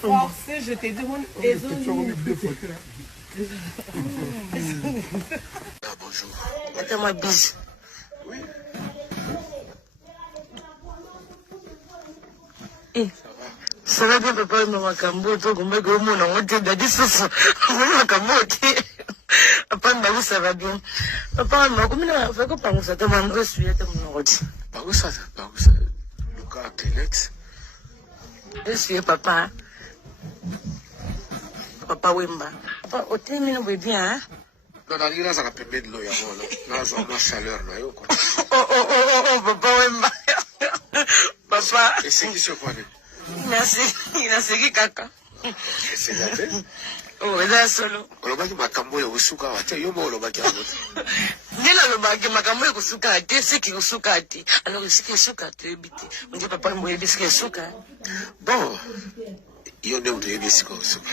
forcé, je t'ai dit, bonjour. Attends-moi, bis. Oui. Eh, ça va bien, papa, maman Kambo, toi, comme que mon nom, on t'a dit ça. Maman Kambo, papa, ma ça va bien. Papa, ma commune a fait que par ça, t'as mandé celui là, mon nom. Par où ça, le gars Telex. Je papa. Papa Wemba. Papa, au terme, nous bien, hein? Non, non, il a ça permet de l'eau, il y a chaleur, là, Oh, papa Wemba. Papa. Et c'est qui se connaît? Il a seguido caca. C'est la paix. Oh, là, solo. Olobaki makambo ya usuka wate yo mo olobaki amoto. Nila lobaki makambo ya kusuka ate siki kusuka ate. Alors siki kusuka ate ebite. Nje papa mbo ebisiki kusuka. Bon, yo nde uto yebisi ko usuka.